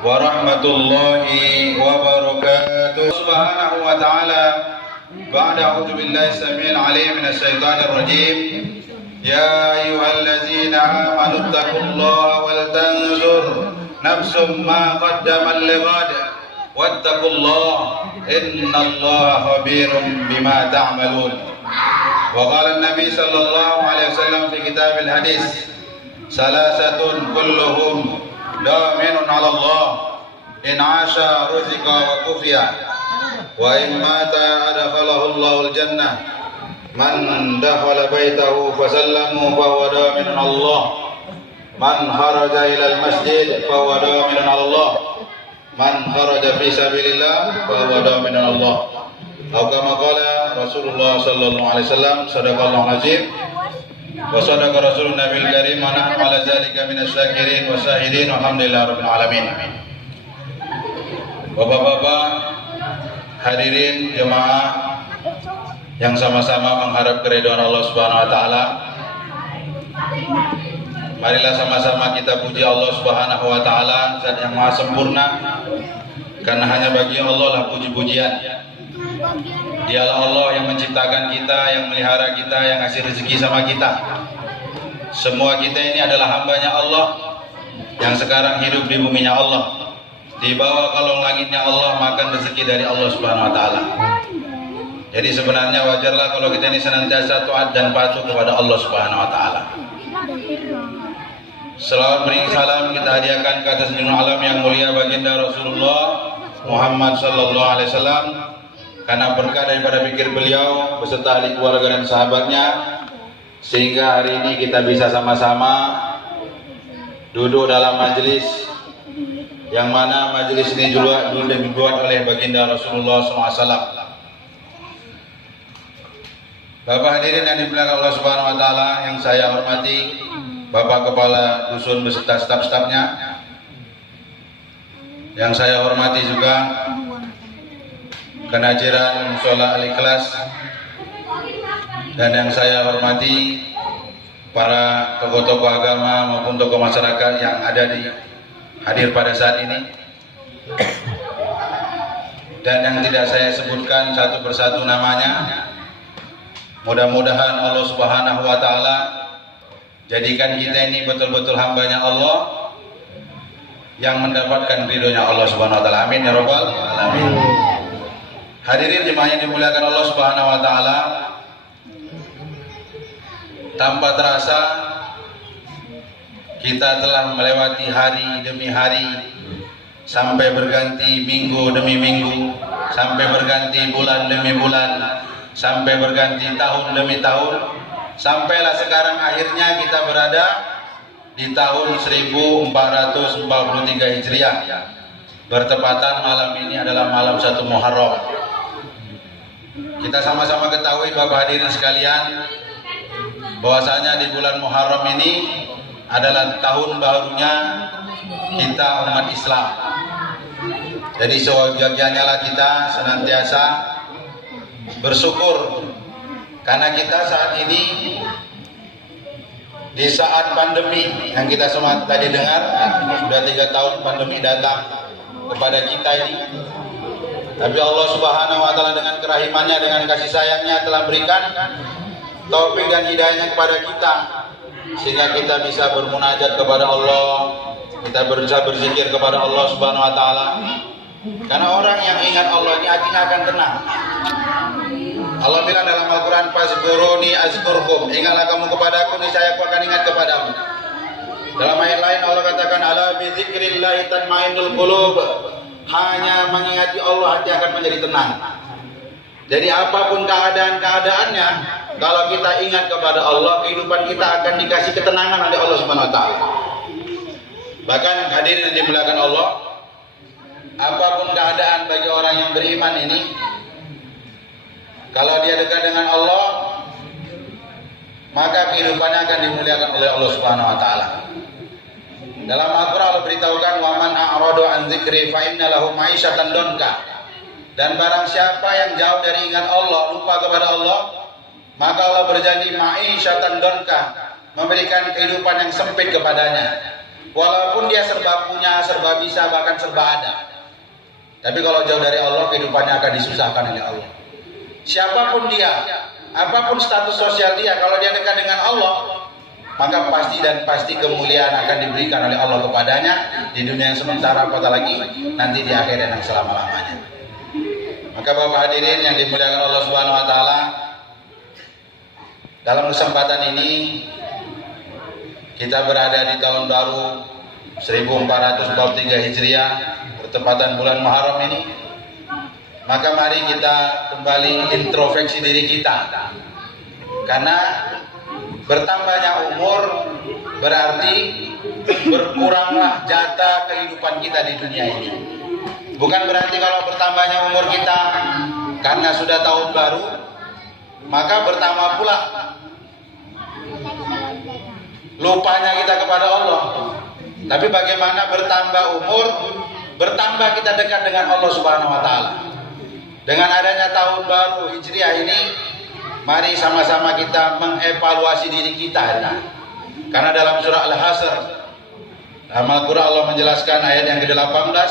warahmatullahi wabarakatuh. Subhanahu wa ta'ala. Ba'da a'udzu billahi samil alim minasy syaithanir rajim. Ya ayyuhallazina amanu taqullaha wal tanzur nafsum ma qaddamat lighad wattaqullaha innallaha khabirum bima ta'malun. Wa qala an-nabi sallallahu alaihi wasallam fi kitabil hadis, salasatun kulluhum daminun 'ala Allah, in 'asha ruzika wa kufiya wa in mata adkhalahu Allahul jannah. Man dakhala baitahu fasallamu fa huwa daminun 'ala Allah, man kharaja ila al-masjid fa huwa daminun 'ala Allah, man kharaja fi sabilillah fa huwa daminun 'ala Allah. Atau kama qala Rasulullah sallallahu alaihi wasallam, sadaqallahu azim wa sadaqa rasulun nabiyil karim wa nahnu ala zalika minasyakirin wa syahidin walhamdulillahi rabbil alamin. Bapak-bapak, hadirin jemaah yang sama-sama mengharap keridhaan Allah Subhanahu wa taala, marilah sama-sama kita puji Allah Subhanahu wa taala, Zat yang Maha sempurna, karena hanya bagi Allah lah puji-pujian. Dialah Allah yang menciptakan kita, yang melihara kita, yang ngasih rezeki sama kita. Semua kita ini adalah hambanya Allah yang sekarang hidup di buminya Allah. Di bawah kolong langitnya Allah, makan rezeki dari Allah Subhanahu wa taala. Jadi sebenarnya wajarlah kalau kita ini senantiasa taat dan patuh kepada Allah Subhanahu wa taala. Selawat beri salam kita hadiahkan ke atas junjungan alam yang mulia baginda Rasulullah Muhammad sallallahu alaihi wasallam, karena berkah daripada pikir beliau beserta ahli keluarga dan sahabatnya, sehingga hari ini kita bisa sama-sama duduk dalam majelis yang mana majelis ini juga dulu dibuat oleh baginda Rasulullah SAW. Bapak hadirin yang dimuliakan Allah Subhanahu wa taala, yang saya hormati Bapak Kepala Dusun beserta staf-stafnya, yang saya hormati juga Kenajiran Musola Al-Ikhlas, dan yang saya hormati para tokoh-tokoh agama maupun tokoh masyarakat yang hadir pada saat ini, dan yang tidak saya sebutkan satu persatu namanya. Mudah-mudahan Allah Subhanahu wa taala jadikan kita ini betul-betul hambanya Allah yang mendapatkan ridhonya Allah Subhanahu wa taala. Amin ya rabbal alamin. Hadirin jemaah yang dimuliakan Allah Subhanahu wa taala, tanpa terasa kita telah melewati hari demi hari, sampai berganti minggu demi minggu, sampai berganti bulan demi bulan, sampai berganti tahun demi tahun, sampailah sekarang akhirnya kita berada di tahun 1443 Hijriah. Bertepatan malam ini adalah malam 1 Muharram. Kita sama-sama ketahui Bapak hadirin sekalian, bahwasanya di bulan Muharram ini adalah tahun barunya kita umat Islam. Jadi sewajarnya lah kita senantiasa bersyukur, karena kita saat ini di saat pandemi yang kita semua tadi dengar, sudah 3 tahun pandemi datang kepada kita ini. Tapi Allah Subhanahu wa taala dengan kerahimannya, dengan kasih sayangnya telah berikan taufik dan hidayahnya kepada kita, sehingga kita bisa bermunajat kepada Allah, kita bisa berzikir kepada Allah Subhanahu wa taala. Karena orang yang ingat Allah ini hatinya akan tenang. Allah bilang dalam Al-Quran, "Fazkuruni azkurkum." Ingatlah kamu kepadaku, niscaya aku akan ingat kepadamu. Dalam ayat lain Allah katakan, "Ala bi dzikrillah tatma'innul qulub." Hanya mengingati Allah hati akan menjadi tenang. Jadi apapun keadaannya, kalau kita ingat kepada Allah, kehidupan kita akan dikasih ketenangan oleh Allah Subhanahu wa taala. Bahkan hadirin yang dimuliakan Allah, apapun keadaan bagi orang yang beriman ini, kalau dia dekat dengan Allah, maka kehidupannya akan dimuliakan oleh Allah Subhanahu wa taala. Dalam Al-Quran Allah beritahukan, "Wa man a'radu an dzikri fa inna lahu ma'isyatan donka." Dan barang siapa yang jauh dari ingat Allah, lupa kepada Allah, maka Allah berjanji ma'isyatan donka, memberikan kehidupan yang sempit kepadanya. Walaupun dia serba punya, serba bisa, bahkan serba ada. Tapi kalau jauh dari Allah, kehidupannya akan disusahkan oleh Allah. Siapapun dia, apapun status sosial dia, kalau dia dekat dengan Allah, maka pasti kemuliaan akan diberikan oleh Allah kepadanya di dunia yang sementara, apatah lagi nanti di akhirat yang selama-lamanya. Maka Bapak hadirin yang dimuliakan Allah Subhanahu wa taala, dalam kesempatan ini kita berada di tahun baru 1443 Hijriah, bertepatan bulan Muharram ini. Maka mari kita kembali introspeksi diri kita. Karena bertambahnya umur berarti berkuranglah jatah kehidupan kita di dunia ini. Bukan berarti kalau bertambahnya umur kita karena sudah tahun baru, maka bertambah pula lupanya kita kepada Allah. Tapi bagaimana bertambah umur, bertambah kita dekat dengan Allah Subhanahu wa taala. Dengan adanya tahun baru Hijriah ini, mari sama-sama kita mengevaluasi diri kita. Karena dalam surah Al-Hasr, dalam Al-Quran Allah menjelaskan ayat yang ke-18,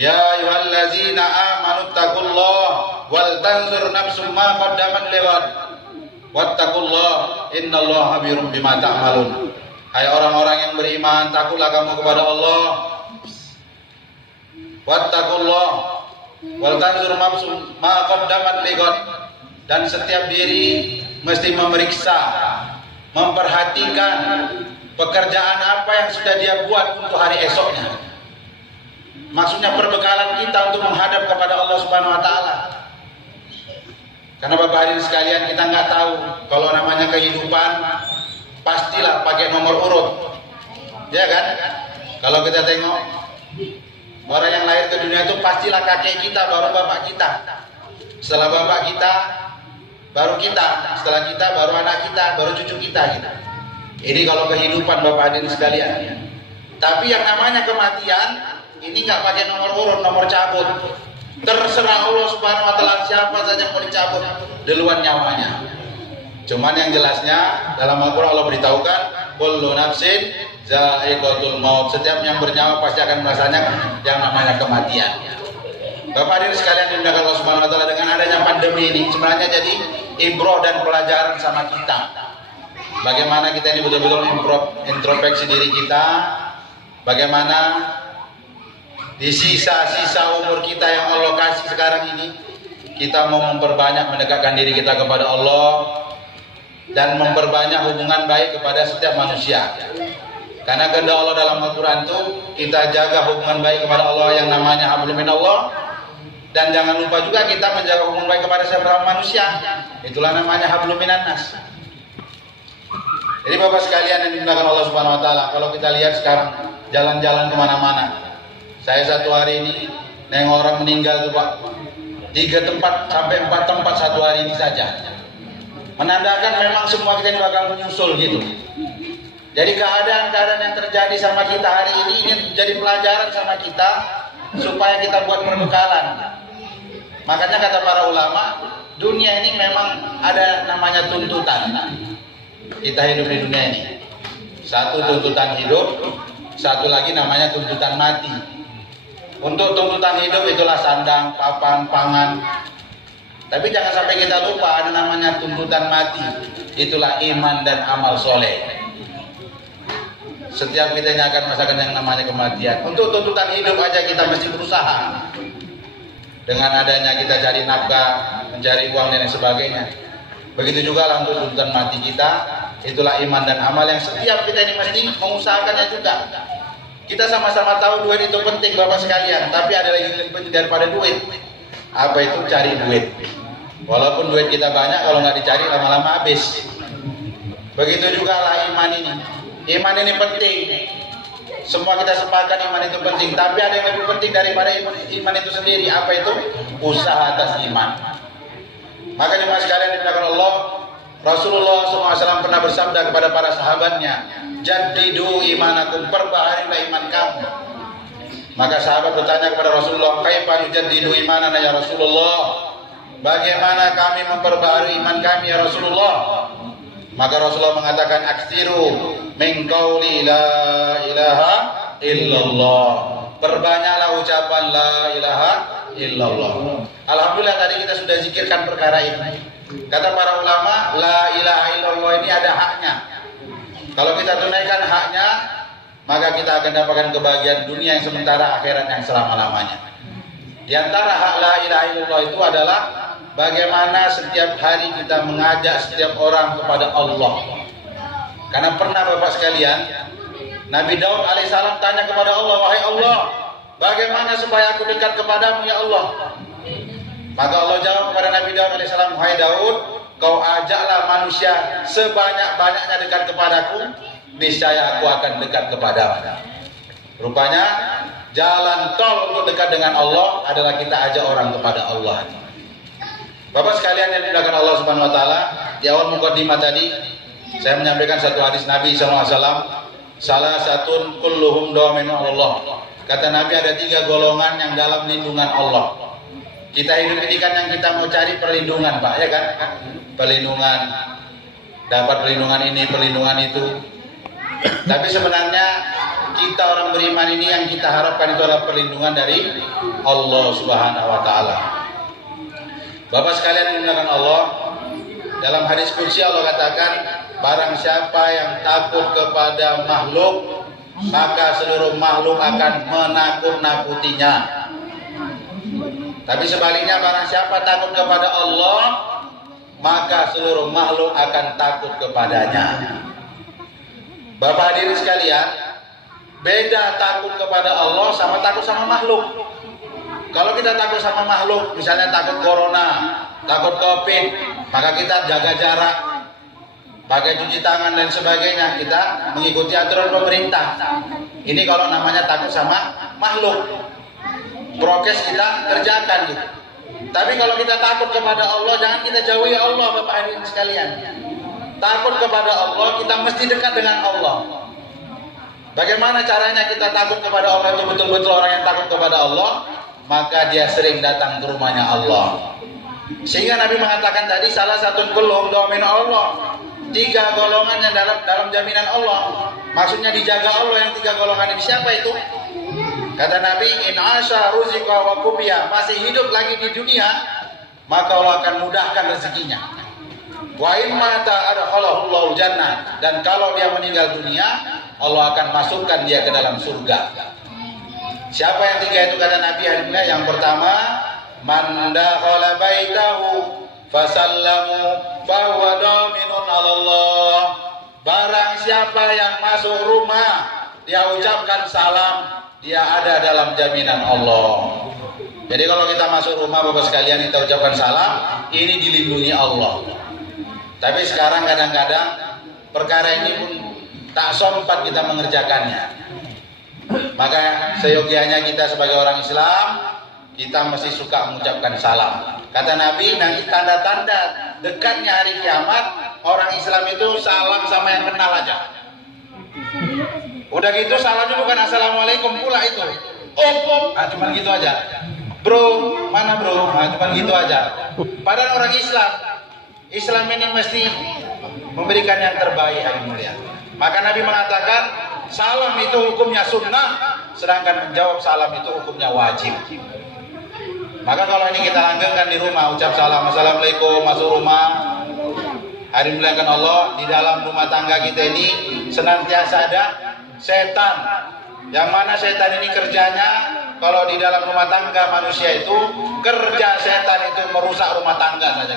ya ayyuhallazina amanu taqullaha wal tanzur nafsum ma qaddamat lighad wattaqullaha innallaha khabirum bima ta'malun. Hai orang-orang yang beriman, takutlah kamu kepada Allah. Wattaqullaha wal tanzur nafsum ma qaddamat lighad. Dan setiap diri mesti memeriksa, memperhatikan pekerjaan apa yang sudah dia buat untuk hari esoknya. Maksudnya perbekalan kita untuk menghadap kepada Allah Subhanahu wa taala. Karena Bapak hadirin sekalian, kita nggak tahu kalau namanya kehidupan pastilah pakai nomor urut. Ya kan? Kalau kita tengok orang yang lahir ke dunia itu pastilah kakek kita baru bapak kita. Setelah bapak kita baru kita, setelah kita baru anak kita, baru cucu kita gitu. Ini kalau kehidupan Bapak hadirin sekalian. Tapi yang namanya kematian ini nggak pakai nomor urut, nomor cabut. Terserah Allah Subhanahu wa taala siapa saja yang mau dicabut duluan nyawanya. Cuman yang jelasnya dalam Al-Qur'an Allah beritahukan, kullu nafsin za'iqatul maut. Setiap yang bernyawa pasti akan merasakan yang namanya kematian. Bapak hadirin sekalian dimuliakan Allah Subhanahu wa taala, dengan adanya pandemi ini sebenarnya jadi ibrah dan pelajaran sama kita. Bagaimana kita ini betul-betul introspeksi diri kita. Bagaimana di sisa-sisa umur kita yang Allah kasih sekarang ini, kita mau memperbanyak mendekatkan diri kita kepada Allah dan memperbanyak hubungan baik kepada setiap manusia. Karena kehendak Allah dalam Al-Quran itu kita jaga hubungan baik kepada Allah yang namanya hablum minallah, dan jangan lupa juga kita menjaga hubungan baik kepada sesama manusia. Itulah namanya hablum minannas. Jadi Bapak sekalian yang dimuliakan Allah Subhanahu wa taala, kalau kita lihat sekarang jalan-jalan kemana-mana, saya satu hari ini nengok orang meninggal tuh Pak, 3 tempat sampai 4 tempat satu hari ini saja. Menandakan memang semua kita ini bakal menyusul gitu. Jadi keadaan-keadaan yang terjadi sama kita hari ini jadi pelajaran sama kita supaya kita buat perbekalan. Makanya kata para ulama, dunia ini memang ada namanya tuntutan. Kita hidup di dunia ini. Satu tuntutan hidup, satu lagi namanya tuntutan mati. Untuk tuntutan hidup itulah sandang, papan, pangan. Tapi jangan sampai kita lupa ada namanya tuntutan mati. Itulah iman dan amal soleh. Setiap kita ini akan merasakan yang namanya kematian. Untuk tuntutan hidup aja kita mesti berusaha. Dengan adanya kita cari nafkah, mencari uang dan sebagainya. Begitu juga lah untuk tuntutan mati kita. Itulah iman dan amal yang setiap kita ini mesti mengusahakannya juga. Kita sama-sama tahu duit itu penting Bapak sekalian, tapi ada lagi lebih penting daripada duit. Apa itu? Cari duit. Walaupun duit kita banyak, kalau nggak dicari lama-lama habis. Begitu juga lah iman ini. Iman ini penting. Semua kita sepakat iman itu penting, tapi ada yang lebih penting daripada iman itu sendiri. Apa itu? Usaha atas iman. Makanya Mas sekalian dimuliakan Allah, Rasulullah SAW pernah bersabda kepada para sahabatnya, jaddidu imanakum, perbaharilah iman kamu. Maka sahabat bertanya kepada Rasulullah, kaifa yujaddidu imanana ya Rasulullah? Bagaimana kami memperbaharui iman kami ya Rasulullah? Maka Rasulullah mengatakan aktsiru min qauli la ilaha illallah. Perbanyaklah ucapan la ilaha illallah. Alhamdulillah tadi kita sudah zikirkan perkara ini. Kata para ulama, la ilaha illallah ini ada haknya. Kalau kita tunaikan haknya, maka kita akan dapatkan kebahagiaan dunia yang sementara, akhirat yang selama-lamanya. Di antara hak la ilaha illallah itu adalah bagaimana setiap hari kita mengajak setiap orang kepada Allah. Karena pernah Bapak sekalian, Nabi Daud alaihissalam tanya kepada Allah, wahai Allah, bagaimana supaya aku dekat kepadamu ya Allah? Maka Allah jawab kepada Nabi Daud alaihissalam, wahai Daud, kau ajaklah manusia sebanyak-banyaknya dekat kepadaku, niscaya aku akan dekat kepadamu. Rupanya jalan tol untuk dekat dengan Allah adalah kita ajak orang kepada Allah. Bapak sekalian yang dimuliakan Allah Subhanahu wa taala, di awal mukadimah tadi saya menyampaikan satu hadis Nabi SAW. Salah satu kulluhum dominu Allah. Kata Nabi ada 3 golongan yang dalam lindungan Allah. Kita hidup ini kan yang kita mau cari perlindungan, Pak, ya kan? Perlindungan, dapat perlindungan ini, perlindungan itu. Tapi sebenarnya kita orang beriman ini yang kita harapkan itu adalah perlindungan dari Allah Subhanahu wa taala. Bapak sekalian yang dimuliakan Allah, dalam hadis qudsi Allah katakan, barang siapa yang takut kepada makhluk, maka seluruh makhluk akan menakut-nakutinya. Tapi sebaliknya, barang siapa takut kepada Allah, maka seluruh makhluk akan takut kepadanya. Bapak hadirin sekalian, beda takut kepada Allah sama takut sama makhluk. Kalau kita takut sama makhluk, misalnya takut corona, takut COVID, maka kita jaga jarak, pakai cuci tangan dan sebagainya, kita mengikuti aturan pemerintah. Ini kalau namanya takut sama makhluk, prokes kita kerjakan gitu. Tapi kalau kita takut kepada Allah, jangan kita jauhi Allah, Bapak hadirin sekalian. Takut kepada Allah, kita mesti dekat dengan Allah. Bagaimana caranya kita takut kepada Allah itu betul-betul orang yang takut kepada Allah? Maka dia sering datang ke rumahnya Allah. Sehingga Nabi mengatakan tadi, salah satu kulluhum dominu Allah. 3 golongan yang dalam jaminan Allah. Maksudnya dijaga Allah yang 3 golongan ini. Siapa itu? Kata Nabi, in asya ruziqa wa kubiya, masih hidup lagi di dunia, maka Allah akan mudahkan rezekinya. Wa in mata adkhalahullahu jannah, dan kalau dia meninggal dunia, Allah akan masukkan dia ke dalam surga. Siapa yang 3 itu kata Nabi? Yang pertama, man dakhala baitahu fasallamu fahuwa dhaminun 'ala Allah. Barang siapa yang masuk rumah, dia ucapkan salam, dia ada dalam jaminan Allah. Jadi kalau kita masuk rumah Bapak sekalian, kita ucapkan salam, ini dilindungi Allah. Tapi sekarang kadang-kadang perkara ini pun tak sempat kita mengerjakannya. Maka seyogianya kita sebagai orang Islam, kita mesti suka mengucapkan salam. Kata Nabi, nanti tanda-tanda dekatnya hari kiamat, orang Islam itu salam sama yang kenal aja. Udah gitu salamnya bukan assalamualaikum pula itu. Cuman gitu aja. Bro, mana bro? Cuman gitu aja. Padahal orang Islam ini mesti memberikan yang terbaik, yang mulia. Maka Nabi mengatakan, salam itu hukumnya sunnah, sedangkan menjawab salam itu hukumnya wajib. Maka kalau ini kita langgengkan di rumah, ucap salam, assalamualaikum, masuk rumah. Hari muliakan Allah, di dalam rumah tangga kita ini senantiasa ada setan. Yang mana setan ini kerjanya, kalau di dalam rumah tangga manusia itu, kerja setan itu merusak rumah tangga saja.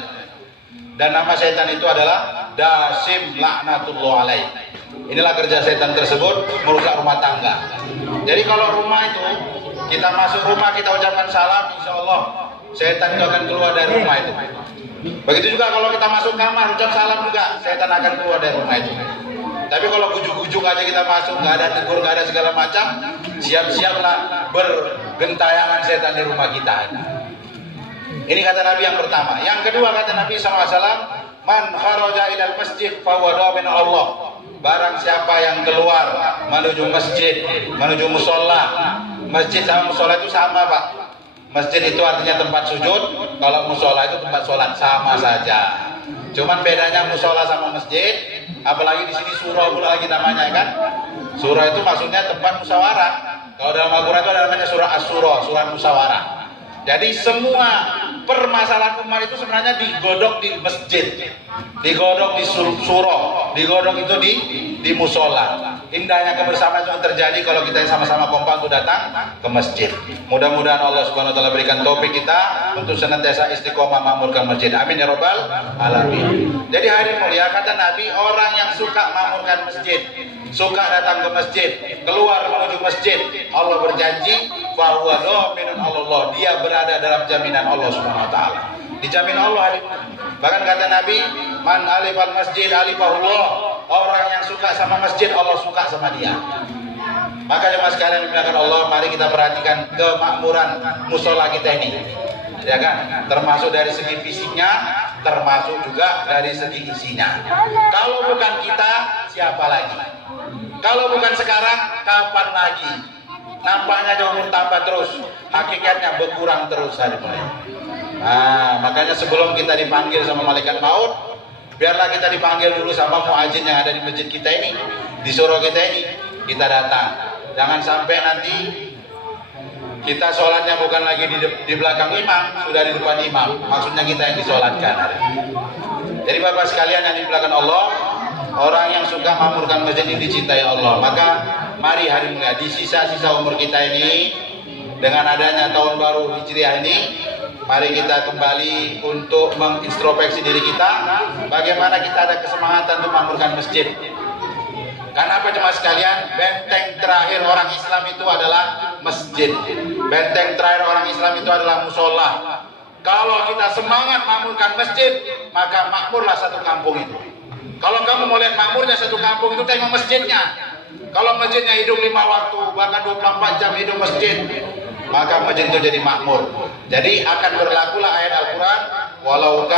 Dan nama setan itu adalah Dasim laknatullah alaih. Inilah kerja setan tersebut, merusak rumah tangga. Jadi kalau rumah itu, kita masuk rumah, kita ucapkan salam, insya Allah setan itu akan keluar dari rumah itu. Begitu juga kalau kita masuk kamar, ucap salam juga, setan akan keluar dari rumah itu. Tapi kalau gujuk-gujuk aja kita masuk, nggak ada tegur, nggak ada segala macam, siap-siaplah bergentayangan setan di rumah kita. Ini kata Nabi yang pertama. Yang kedua kata Nabi SAW, man kharaja ilal masjid fahuwa dhamin Allah. Barang siapa yang keluar menuju masjid, menuju musola. Masjid sama musola itu sama, Pak. Masjid itu artinya tempat sujud, kalau musola itu tempat sholat, sama saja. Cuman bedanya musola sama masjid, apalagi di sini surah pula lagi namanya kan. Surah itu maksudnya tempat musyawarah. Kalau dalam Al-Quran itu ada namanya surah As-Surah, surah musyawarah. Jadi semua permasalahan umat itu sebenarnya digodok di masjid, digodok di surah, digodok itu di musola. Indahnya kebersamaan itu terjadi kalau kita sama-sama kompak untuk datang ke masjid. Mudah-mudahan Allah Subhanahu Wa Taala berikan taufik kita untuk senantiasa istiqomah makmurkan masjid. Amin ya robbal alamin. Jadi hari mulia kata Nabi, orang yang suka makmurkan masjid, suka datang ke masjid, keluar menuju masjid, Allah berjanji bahwa dominun Allah, dia berada dalam jaminan Allah Subhanahu Wa Taala. Dijamin Allah. Bahkan kata Nabi, man alifal masjid alifahullah. Orang yang suka sama masjid, Allah suka sama dia. Maka jemaah sekalian dimuliakan Allah, mari kita perhatikan kemakmuran musola kita ini, ya kan? Termasuk dari segi fisiknya, termasuk juga dari segi isinya. Kalau bukan kita, siapa lagi? Kalau bukan sekarang, kapan lagi? Nampaknya jauh bertambah terus, hakikatnya berkurang terus hari ini. Nah, makanya sebelum kita dipanggil sama malaikat maut, biarlah kita dipanggil dulu sama muadzin yang ada di masjid kita ini, di surau kita ini, kita datang. Jangan sampai nanti kita sholatnya bukan lagi di belakang imam, sudah di depan imam. Maksudnya kita yang disolatkan. Jadi Bapak sekalian yang dimuliakan Allah, orang yang suka makmurkan masjid ini dicintai Allah. Maka mari hari mulia di sisa-sisa umur kita ini, dengan adanya tahun baru Hijriah ini, mari kita kembali untuk mengintrospeksi diri kita, bagaimana kita ada kesemangatan untuk makmurkan masjid. Karena apa jemaah sekalian, benteng terakhir orang Islam itu adalah masjid. Benteng terakhir orang Islam itu adalah musola. Kalau kita semangat makmurkan masjid, maka makmurlah satu kampung itu. Kalau kamu mau lihat makmurnya satu kampung itu, tengok masjidnya. Kalau masjidnya hidup 5 waktu, bahkan 24 jam hidup masjid, maka masjid itu jadi makmur. Jadi akan berlakulah ayat Al-Quran, walau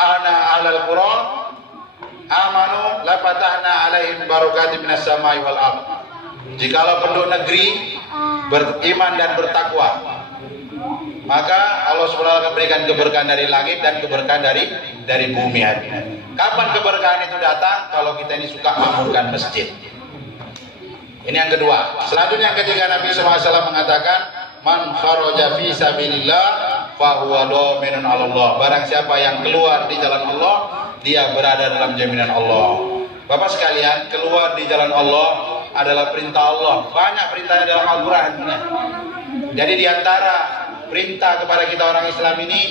ana ahlal qura amanu la fatahna alaihim barakatim minas samai wal ardh. Jikalau penduduk negeri beriman dan bertakwa, maka Allah SWT akan berikan keberkahan dari langit dan keberkahan dari bumi. Kapan keberkahan itu datang? Kalau kita ini suka makmurkan masjid. Ini yang kedua. Selanjutnya yang ketiga, Nabi SAW mengatakan, man kharaja fi sabilillah fahuwa dominun Allah. Barang siapa yang keluar di jalan Allah, dia berada dalam jaminan Allah. Bapak sekalian, keluar di jalan Allah adalah perintah Allah. Banyak perintahnya dalam Al-Quran. Jadi diantara perintah kepada kita orang Islam ini,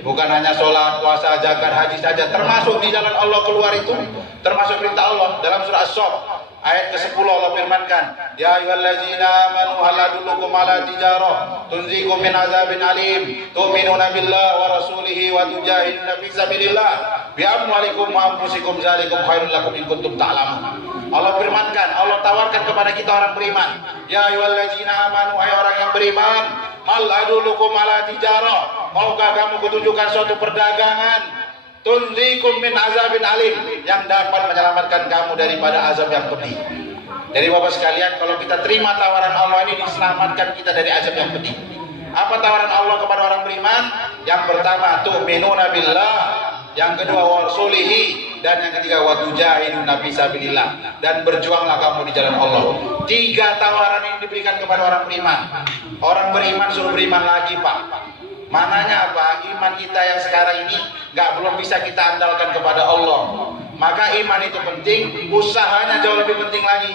bukan hanya sholat, puasa, zakat, haji saja, termasuk di jalan Allah keluar itu, termasuk perintah Allah. Dalam surah As-Saff ayat ke-10 Allah firmankan, ya ayyuhallazina amanu hal adullukum ala tijarah tunzikum min azabin alim tu'minuna billahi wa rasulihi wa tujahiduna fi sabilillah bi amwalikum wa anfusikum zalikum khairul lakum in kuntum ta'lamun. Allah firmankan, Allah tawarkan kepada kita orang beriman, ya ayyuhallazina amanu, hai orang yang beriman, hal adullukum ala tijarah, maukah kamu kutunjukkan suatu perdagangan, tunzikum min azabin alim, yang dapat menyelamatkan kamu daripada azab yang pedih. Jadi Bapak sekalian, kalau kita terima tawaran Allah ini, diselamatkan kita dari azab yang pedih. Apa tawaran Allah kepada orang beriman? Yang pertama, tu'minuna billah, yang kedua wa rasulihi, dan yang ketiga wa tujahiduna fi sabilillah, dan berjuanglah kamu di jalan Allah. 3 tawaran ini diberikan kepada orang beriman. Orang beriman suruh beriman lagi, Pak. Mananya apa? Iman kita yang sekarang ini belum bisa kita andalkan kepada Allah. Maka iman itu penting, usahanya jauh lebih penting lagi.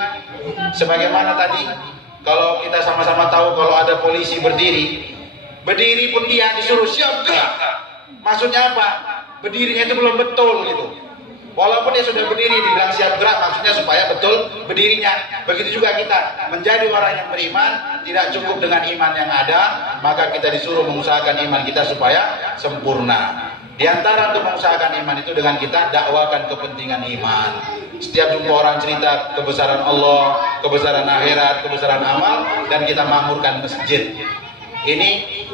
Sebagaimana tadi, kalau kita sama-sama tahu kalau ada polisi berdiri pun dia disuruh siap gerak. Maksudnya apa? Berdirinya itu belum betul gitu. Walaupun dia sudah berdiri dibilang siap gerak, maksudnya supaya betul berdirinya. Begitu juga kita menjadi orang yang beriman, tidak cukup dengan iman yang ada, maka kita disuruh mengusahakan iman kita supaya sempurna. Di antara untuk mengusahakan iman itu dengan kita dakwakan kepentingan iman. Setiap jumpa orang cerita kebesaran Allah, kebesaran akhirat, kebesaran amal, dan kita makmurkan masjid. Ini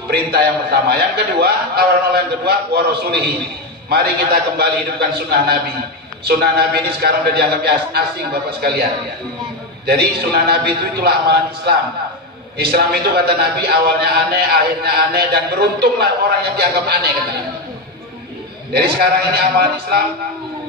perintah yang pertama. Yang kedua, tawaran Allah yang kedua, wa rasulihi. Mari kita kembali hidupkan sunnah Nabi. Sunnah Nabi ini sekarang sudah dianggap asing Bapak sekalian. Jadi sunnah Nabi itu itulah amalan Islam. Islam itu kata Nabi awalnya aneh, akhirnya aneh, dan beruntunglah orang yang dianggap aneh kata Nabi. Jadi sekarang ini amalan Islam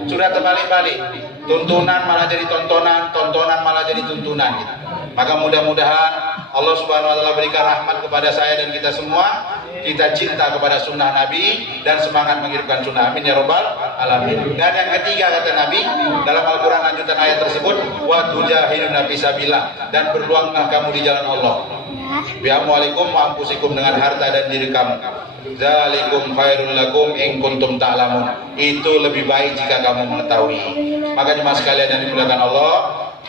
sudah terbalik-balik. Tuntunan malah jadi tontonan, tontonan malah jadi tuntunan gitu. Maka mudah-mudahan Allah Subhanahu wa taala berikan rahmat kepada saya dan kita semua. Kita cinta kepada sunnah Nabi dan semangat menghidupkan sunnah. Amin ya rabbal alamin. Dan yang ketiga kata Nabi dalam Al-Quran lanjutan ayat tersebut, wa tujahiduna fisabilillah, dan berjuanglah kamu di jalan Allah. Bi amwalikum wa anfusikum, dengan harta dan diri kamu. Zalikum khairul lakum in kuntum ta'lamun. Itu lebih baik jika kamu mengetahui. Maka jemaah sekalian yang dimuliakan Allah,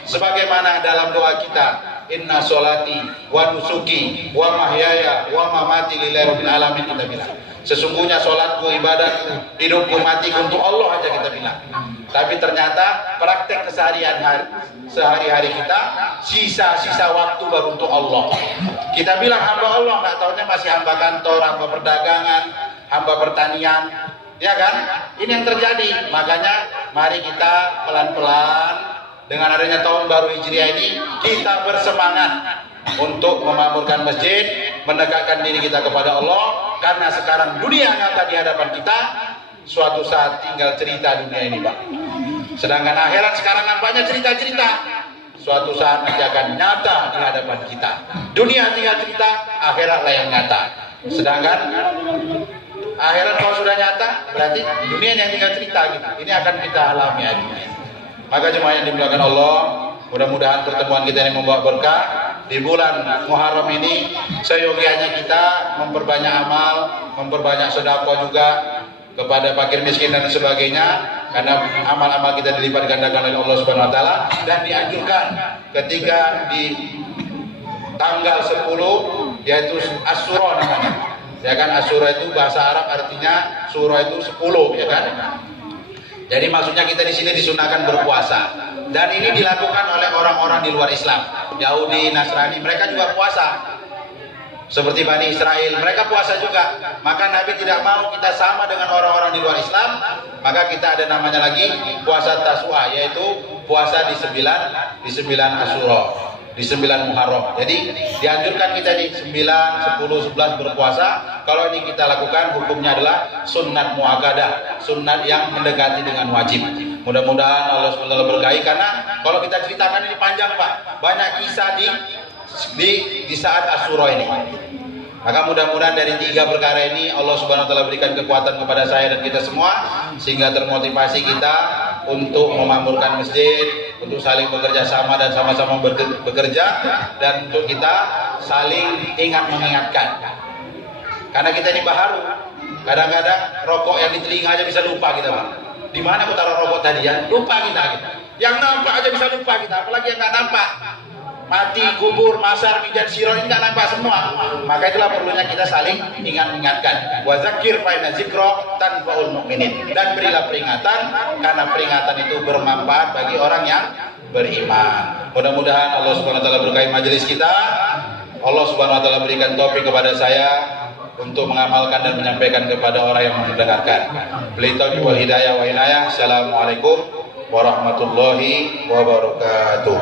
sebagaimana dalam doa kita, inna sholati wa nusuki wa mahyaya wa mamati lillahi rabbil alamin, kita bilang sesungguhnya sholatku, ibadahku, hidupku, matiku untuk Allah aja kita bilang. Tapi ternyata praktek keseharian sehari-hari kita, sisa-sisa waktu baru untuk Allah. Kita bilang hamba Allah, nggak tahunya masih hamba kantor, hamba perdagangan, hamba pertanian, ya kan? Ini yang terjadi. Makanya mari kita pelan-pelan dengan adanya tahun baru Hijriah ini, kita bersemangat untuk memakmurkan masjid, mendekatkan diri kita kepada Allah, karena sekarang dunia nyata di hadapan kita. Suatu saat tinggal cerita dunia ini, Pak. Sedangkan akhirat sekarang nampaknya cerita-cerita. Suatu saat nanti akan nyata di hadapan kita. Dunia tinggal cerita, akhiratlah yang nyata. Sedangkan akhirat kalau sudah nyata, berarti dunia yang tinggal cerita gitu. Ini akan kita alami hari ini. Maka jemaah yang dimuliakan Allah, mudah-mudahan pertemuan kita ini membawa berkah. Di bulan Muharram ini seyogianya kita memperbanyak amal, memperbanyak sedekah juga kepada fakir miskin dan sebagainya, karena amal-amal kita dilipat gandakan oleh Allah Subhanahu wa taala. Dan dianjurkan ketika di tanggal 10, yaitu Asyura namanya. Ya kan, Asyura itu bahasa Arab artinya Syura itu 10, ya kan? Jadi maksudnya kita di sini disunahkan berpuasa, dan ini dilakukan oleh orang-orang di luar Islam, Yahudi, Nasrani, mereka juga puasa. Seperti Bani Israel, mereka puasa juga. Maka Nabi tidak mau kita sama dengan orang-orang di luar Islam. Maka kita ada namanya lagi puasa Taswa, yaitu puasa di 9 Asyura, di 9 Muharram. Jadi dianjurkan kita di 9, 10, 11 berpuasa. Kalau ini kita lakukan, hukumnya adalah sunnat muakkadah, sunnat yang mendekati dengan wajib. Mudah-mudahan Allah SWT berkahi, karena kalau kita ceritakan ini panjang, Pak. Banyak kisah di saat Asyura ini. Maka mudah-mudahan dari 3 perkara ini Allah Subhanahu wa taala berikan kekuatan kepada saya dan kita semua, sehingga termotivasi kita untuk memakmurkan masjid, untuk saling bekerja sama dan sama-sama bekerja, dan untuk kita saling ingat mengingatkan. Karena kita ini baharu, kadang-kadang rokok yang di telinga aja bisa lupa kita, Pak. Di mana aku taruh rokok tadi ya? Lupa kita gitu. Yang nampak aja bisa lupa kita, apalagi yang nggak nampak. Mati, kubur, masar, mijat, siro, ini nggak nampak semua. Maka itulah perlunya kita saling ingat-ingatkan. Wa zakir fa inna dzikra tanfa'ul mu'minin. Dan berilah peringatan, karena peringatan itu bermanfaat bagi orang yang beriman. Mudah-mudahan Allah Subhanahu wa taala berkahi majelis kita. Allah Subhanahu wa taala berikan taufik kepada saya untuk mengamalkan dan menyampaikan kepada orang yang mendengarkan. Beli taufik wal hidayah wa inayah. Assalamualaikum warahmatullahi wabarakatuh.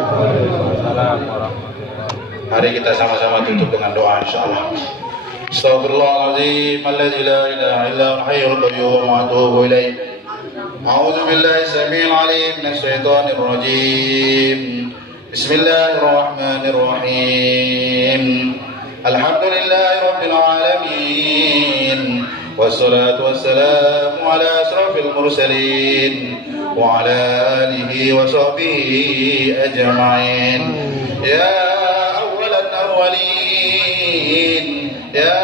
Mari kita sama-sama tutup dengan doa insyaallah. Astaghfirullahaladzim alladzi la ilaha illa huwal hayyul qayyum wa atubu ilaih. A'udzu billahi samii'il 'aliim minasy syaithaanir rajiim. Bismillahirrahmanirrahim. Alhamdulillahi rabbil alamin. Wassalatu wassalamu ala asrafil mursalin wa ala alihi wa sahbihi ajma'in. Ya awwalan awwalin, ya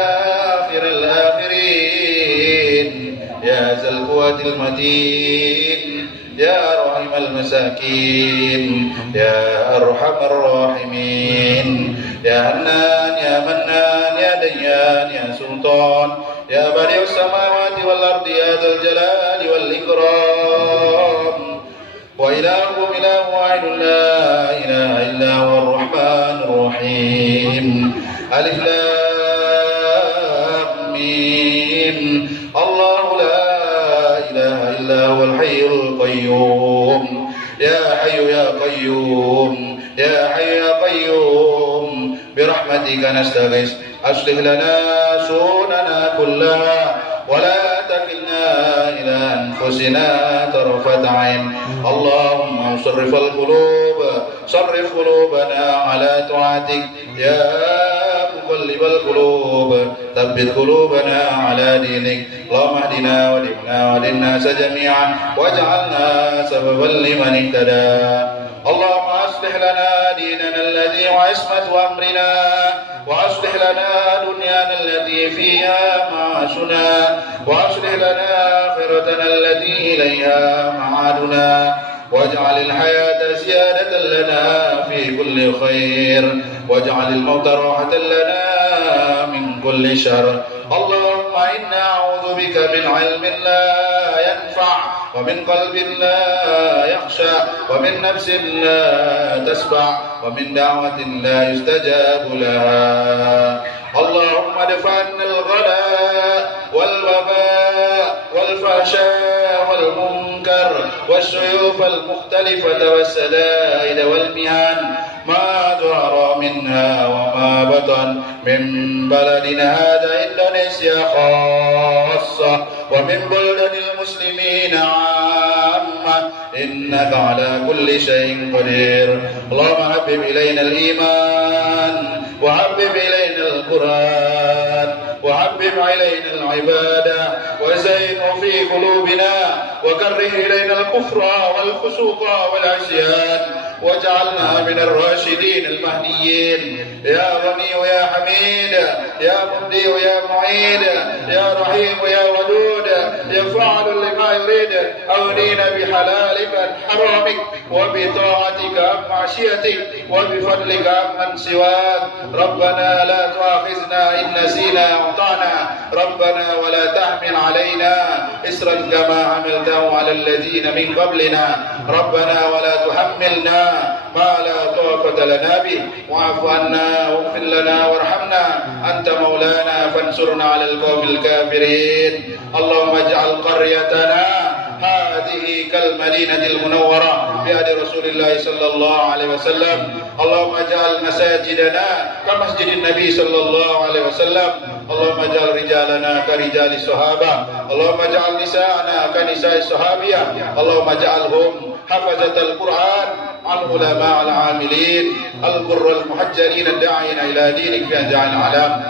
akhiral akhirin, ya zal quwwatil matin, ya rahimal masakin, ya arhamar rahimin, ya Hannan, ya Mannan, ya Dayyan, ya Sultan, ya Badi'us samawati wal ardi, ya Dzal Jalali wal Ikram. Wa ilahukum ilahu wahidun la ilaha illa huwar rahmanur rahim. Alif lam mim. Allahu la ilaha illa huwal hayyul qayyum. Ya hayyu ya qayyum, ya hayyu ya qayyum, birahmatika nastaghits. Aslih lana sunana kullaha wa la takilna إلى أنفسنا طرفة عين. اللهم صرف قلوبنا على طاعتك يا مقلب القلوب ثبت قلوبنا على دينك. اللهم اهدنا واهد الناس جميعا واجعلنا سببا لمن اهتدى. اللهم أصلح لنا ديننا الذي هو عصمة أمرنا، وأصلح لنا دنيانا التي فيها معاشنا، وأصلح لنا آخرتنا التي إليها معادنا، واجعل الحياة زيادة لنا في كل خير، واجعل الموت راحة لنا من كل شر. اللهم إنا أعوذ بك من علم لا ينفع، ومن قلب لا يخشى، ومن نفس لا تشبع، ومن دعوة لا يستجاب لها. اللهم ادفع عنا الغلاء والوباء والفحشاء والمنكر والسيوف المختلفة والسدائد والمهان ما ظهر منها وما بطن من بلدنا هذا إندونيسيا خاصة ومن بلدان المسلمين عامة، إنك على كل شيء قدير. اللهم حبب إلينا الإيمان، وحبب إلينا القرآن، وحبب إلينا العبادة، وزينه في قلوبنا، وكره إلينا الكفر والفسوق والعصيان، واجعلنا من الراشدين المهديين. يا غني ويا حميد، يا مبدي ويا معيد، يا رحيم ويا ودود، يا فاعل لما يريد. أغنينا بحلالك عن حرامك، وبطاعتك عن معصيتك، وبفضلك عمن سواك. ربنا لا تؤاخذنا إن نسينا أخطأنا، ربنا ولا تحمل علينا إصرا كما حملته على الذين من قبلنا، ربنا ولا تحملنا ما لا طاقة لنا به، واعف عنا واغفر لنا وارحمنا، أنت مولانا فانصرنا على القوم الكافرين. اللهم اجعل قريتنا هذه كالمدينة المنورة بيد رسول الله صلى الله عليه وسلم. اللهم اجعل مساجدنا كمسجد النبي صلى الله عليه وسلم. اللهم اجعل رجالنا كرجال الصحابة، اللهم اجعل نساءنا كنساء الصحابية، اللهم اجعلهم حفظة القرآن، العلماء العاملين القر المحجلين الداعين إلى دينك في أنجاع العالم.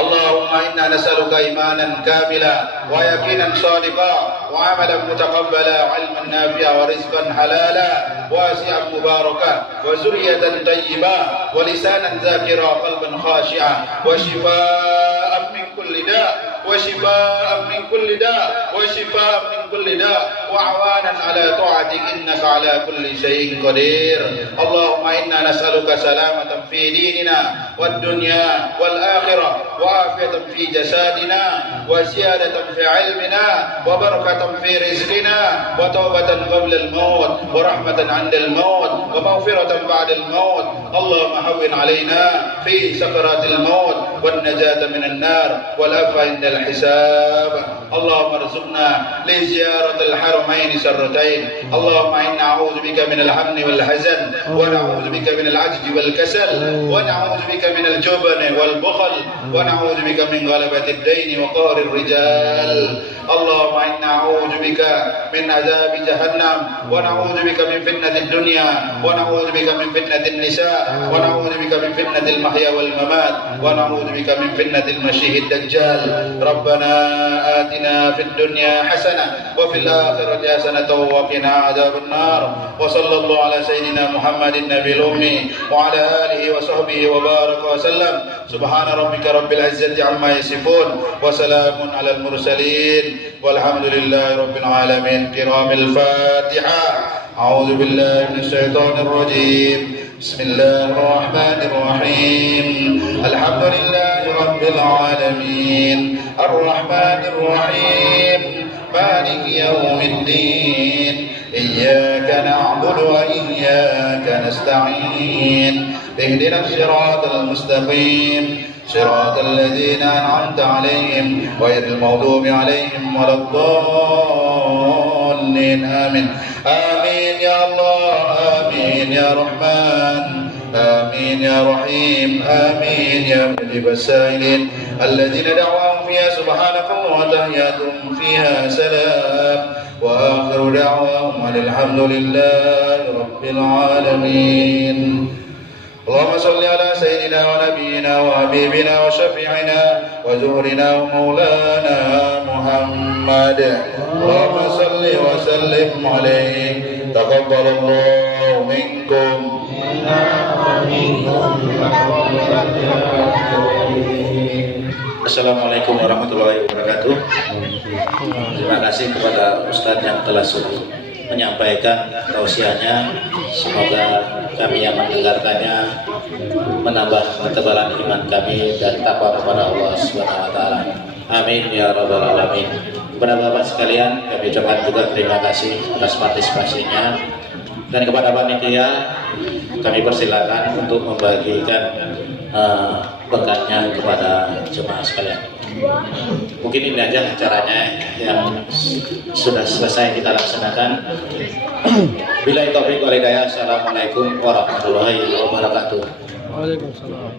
اللهم إنا نسألك إيمانا كاملا ويقينا صادقا وعملا متقبلا وعلما نافعا ورزقا حلالا واسعا مباركا وذرية طيبة ولسانا ذاكرا قلبا خاشعا وشفاء من كل داء وشفاء من كل داء وشفاء من كل داء وعوانا على طاعتك إنك على كل شيء قدير. اللهم إنا نسألك سلامة في ديننا والدنيا والآخرة وعافية في جسادنا وزيادة في علمنا وبركة في رزقنا وتوبة قبل الموت ورحمة عند الموت ومغفرة بعد الموت. اللهم هون علينا في سكرات الموت والنجاة من النار والعفو عند الحساب. اللهم ارزقنا لزيارة الحرمين سرتين. اللهم إنا نعوذ بك من الهم والحزن ونعوذ بك من العجز والكسل ونعوذ بك من الجبن والبخل ونعوذ بك من غلبة الدين وقهر الرجال. اللهم إنا نعوذ بك من عذاب جهنم ونعوذ بك من فتنة الدنيا ونعوذ بك من فتنة النساء ونعوذ بك من فتنة المحيا والممات ونعوذ بك من فتنة المسيح الدجال. ربنا آتنا في الدنيا حسنة وفي الآخرة حسنة وقنا عذاب النار. وصلى الله على سيدنا محمد النبي الأمي وعلى آله وصحبه وبارك وسلم. سبحان ربك رب العزة عما يصفون وسلام على المرسلين والحمد لله رب العالمين. كرام الفاتحة. أعوذ بالله من الشيطان الرجيم. بسم الله الرحمن الرحيم. الحمد لله رب العالمين الرحمن الرحيم مالك يوم الدين. إياك نعبد وإياك نستعين. اهدنا الصراط المستقيم صراط الذين أنعمت عليهم غير المغضوب عليهم ولا الضالين. آمين آمين يا الله. آمين يا رحمن. آمين يا رحيم. آمين يا مجيب السائلين الذين دعواهم في فيها سبحانك اللهم وتحياتهم فيها سلام وآخر دعواهم أن الحمد لله رب العالمين. اللهم صل على سيدنا ونبينا وحبيبنا وشفيعنا وزهرنا ومولانا محمد. اللهم صل وسلم عليه. تقبل الله منكم. Assalamualaikum warahmatullahi wabarakatuh. Terima kasih kepada Ustadz yang telah menyampaikan tausiahnya. Semoga kami yang mendengarkannya menambah ketebalan iman kami dan takwa kepada Allah Subhanahu wa taala. Amin ya rabbal alamin. Kepada Bapak sekalian, kami ucapkan juga terima kasih atas partisipasinya. Dan kepada panitia, kami persilakan untuk membagikan berkatnya kepada jemaah sekalian. Mungkin ini aja acaranya yang sudah selesai kita laksanakan. Billahi taufiq wal hidayah. Assalamualaikum warahmatullahi wabarakatuh. Waalaikumsalam.